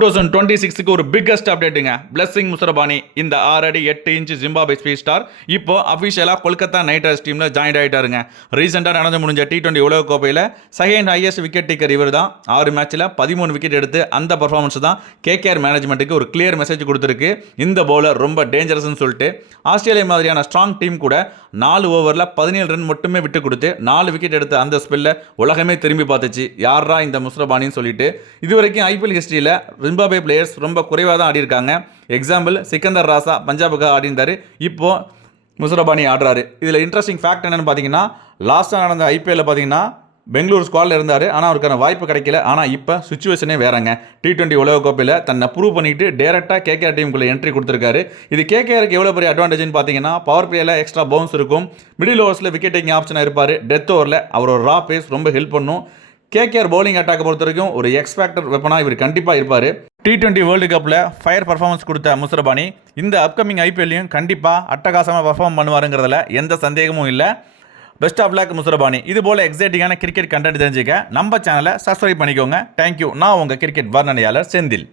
2026க்கு ஒரு biggest அப்டேட்டுங்க. Blessing Muzarabani இந்த 6 அடி 8 இன்ச் ஜிம்பாப்வே ஸ்பீட் ஸ்டார் இப்போ அஃபிஷியலாக கொல்கத்தா நைட் ரைடர்ஸ் டீமில் ஜாயின் ஆகிட்டாருங்க. ரீசெண்டாக நடந்து முடிஞ்ச T20 உலகக்கோப்பையில் செகண்ட் ஹையஸ்ட் விக்கெட் டேக்கர் இவர் தான். 6 மேட்ச்சில் 13 விக்கெட் எடுத்து அந்த பர்ஃபார்மன்ஸ் தான் KKR மேனேஜ்மெண்ட்டுக்கு ஒரு கிளியர் மெசேஜ் கொடுத்துருக்கு. இந்த பவுலர் ரொம்ப டேஞ்சரஸ்ன்னு சொல்லிட்டு ஆஸ்திரேலியா மாதிரியான ஸ்ட்ராங் டீம் கூட 4 ஓவரில் 17 ரன் மட்டுமே விட்டு கொடுத்து 4 விக்கெட் எடுத்த அந்த ஸ்பெல்ல உலகமே திரும்பி பார்த்துச்சு. யாரா இந்த முசரபானின்னு சொல்லிட்டு. இதுவரைக்கும் ஐபிஎல் ஹிஸ்டரியில் ஜிம்பாப்வே பிளேயர்ஸ் ரொம்ப குறைவாக தான் ஆடி இருக்காங்க. எக்ஸாம்பிள் சிக்கந்தர் ராசா பஞ்சாபுக்காக ஆடி இருந்தார். இப்போ முசரபானி ஆடுறாரு. இதில் இன்ட்ரெஸ்டிங் ஃபேக்ட் என்னென்னு பார்த்தீங்கன்னா, லாஸ்ட்டாக நடந்த ஐபிஎல்லில் பார்த்தீங்கன்னா பெங்களூர் ஸ்குவாடில் இருந்தார். ஆனால் அவருக்கான வாய்ப்பு கிடைக்கல. ஆனால் இப்போ சுச்சுவேஷனே வேறங்க. T20 உலகக்கோப்பையில் தன்னை ப்ரூவ் பண்ணிட்டு டேரெக்டாக KKR டீமுக்குள்ளே என்ட்ரி கொடுத்துருக்காரு. இது KKRக்கு எவ்வளோ பெரிய அட்வான்டேஜ்னு பார்த்தீங்கன்னா, பவர் பிளேயில் எக்ஸ்ட்ரா பவுன்ஸ் இருக்கும், மிடில் ஓவர்ஸில் விக்கெட் டேக்கிங் ஆப்ஷனாக இருப்பார், டெத் ஓவரில் அவரோட ரா பேஸ் ரொம்ப ஹெல்ப் பண்ணும். KKR பவுலிங் அட்டாக்கை பொறுத்த வரைக்கும் ஒரு எக்ஸ்பேக்டர் வெப்பனாக இவர் கண்டிப்பாக இருப்பார். T20 வேர்ல்டு கப்பில் ஃபயர் பர்ஃபார்மன்ஸ் கொடுத்த முசரபானி இந்த அப்கமிங் ஐபிஎல்லையும் கண்டிப்பாக அட்டகாசமாக பர்ஃபார்ம் பண்ணுவாருங்கிறதுல எந்த சந்தேகமும் இல்லை. Best of luck Muzarabani. இது போல் எக்ஸைட்டிங்கான கிரிக்கெட் கண்டென்ட் தெரிஞ்சுக்க நம்ம சேனலை சப்ஸ்கிரைப் பண்ணிக்கோங்க. தேங்க்யூ. நான் உங்கள் கிரிக்கெட் வர்ணனையாளர் செந்தில்.